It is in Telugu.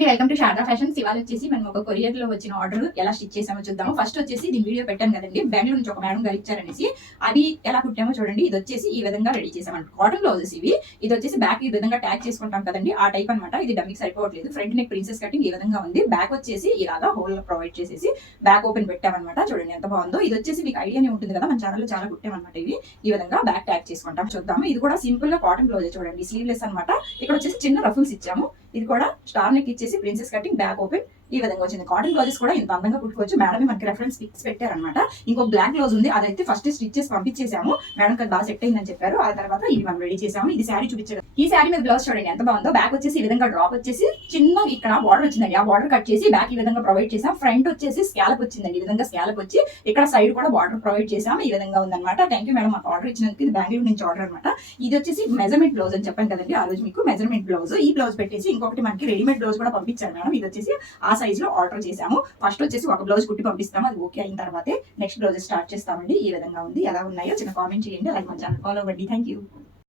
అండి, వెల్కమ్ టు శారదా ఫ్యాషన్స్. ఇవాళ వచ్చేసి మనం ఒక కొరియర్ లో వచ్చిన ఆర్డర్ ఎలా స్టిచ్ చేసామో చూద్దాము. ఫస్ట్ వచ్చేసి దీని వీడియో పెట్టాను కదండి, బెంగళూరు నుంచి ఒక మేడం గారు ఇచ్చారనేసి. అది ఎలా కుట్టామో చూడండి. ఇది వచ్చేసి ఈ విధంగా రెడీ చేసామంట. కాటన్ బ్లౌజెస్ ఇవి. ఇది వచ్చేసి బ్యాక్ ఈ విధంగా ట్యాగ్ చేసుకుంటాం కదండి, ఆ టైప్ అనమాట. ఇది డమ్మికి సరిపోవట్లేదు. ఫ్రంట్ నెక్ ప్రిన్సెస్ కటింగ్ ఈ విధంగా ఉంది. బ్యాక్ వచ్చేసి ఇలాగా హోల్ ప్రొవైడ్ చేసేసి బ్యాక్ ఓపెన్ పెట్టామన్నమాట. చూడండి ఎంత బాగుందో. ఇది వచ్చేసి మీకు ఐడియానే ఉంటుంది కదా, మన ఛానల్ లో చాలా కుట్టామన్నమాట. ఇవి ఈ విధంగా బ్యాక్ ట్యాగ్ చేసుకుంటాం. చూద్దాము. ఇది కూడా సింపుల్ గా కాటన్ బ్లౌజ్ చూడండి, స్లీవ్లెస్ అనమాట. ఇక్కడ వచ్చేసి చిన్న రఫుల్స్ ఇచ్చాము. ఇది కూడా స్టార్ నెక్ ఇచ్చేసి ప్రిన్సెస్ కటింగ్, బ్యాక్ ఓపెన్ ఈ విధంగా వచ్చింది. కాటన్ బ్లౌజెస్ కూడా ఇంత అందంగా కుట్టుకోవచ్చు. మేడమే మనకి రెఫరెన్స్ పిక్స్ పెట్టారనమాట. ఇంకో బ్లాక్ బ్లౌజ్ ఉంది, అదైతే ఫస్ట్ స్టిచ్ చేసి పంపించేసాము. మేడం కదా బాగా సెట్ అయిందని చెప్పారు. ఆ తర్వాత ఇది మనం రెడీ చేసాము. ఇది శారీ చూపించారు. ఈ శారీ మీద బ్లౌజ్ చూడండి ఎంత బాగుందో. బ్యాక్ వచ్చేసి ఈ విధంగా డ్రాప్ వచ్చేసి చిన్న ఇక్కడ బార్డర్ వచ్చిందండి. ఆ బార్డర్ కట్ చేసి బ్యాక్ ఈ విధంగా ప్రొవైడ్ చేసాం. ఫ్రంట్ వచ్చేసి స్కాలప్ వచ్చిందండి. ఈ విధంగా స్కాలప్ వచ్చి ఇక్కడ సైడ్ కూడా బార్డర్ ప్రొవైడ్ చేసాం. ఈ విధంగా ఉందన్నమాట. థ్యాంక్ యూ మేడం మాకు ఆర్డర్ ఇచ్చినందుకు. ఇది బెంగళూరు నుంచి ఆర్డర్ అనమాట. ఇది వచ్చేసి మెజర్మెంట్ బ్లౌజ్ అని చెప్పాను కదండి ఆ రోజు మీకు. మెజర్మెంట్ బ్లౌజ్ ఈ బ్లౌజ్ పెట్టేసి ఇంకొకటి మనకి రెడీమేడ్ బ్లౌజ్ కూడా పంపించారు మేడం. ఇది వచ్చేసి ఆ సైజ్ లో ఆర్డర్ చేసాము. ఫస్ట్ వచ్చేసి ఒక బ్లౌజ్ కుట్టి పంపిస్తాము. అది ఓకే అయిన తర్వాతే నెక్స్ట్ బ్లౌజ్ స్టార్ట్ చేస్తామండి. ఈ విధంగా ఉంది. ఎలా ఉన్నాయో చిన్న కామెంట్ చేయండి. అలాగే మన ఛానల్ ఫాలో అవ్వండి. Thank you.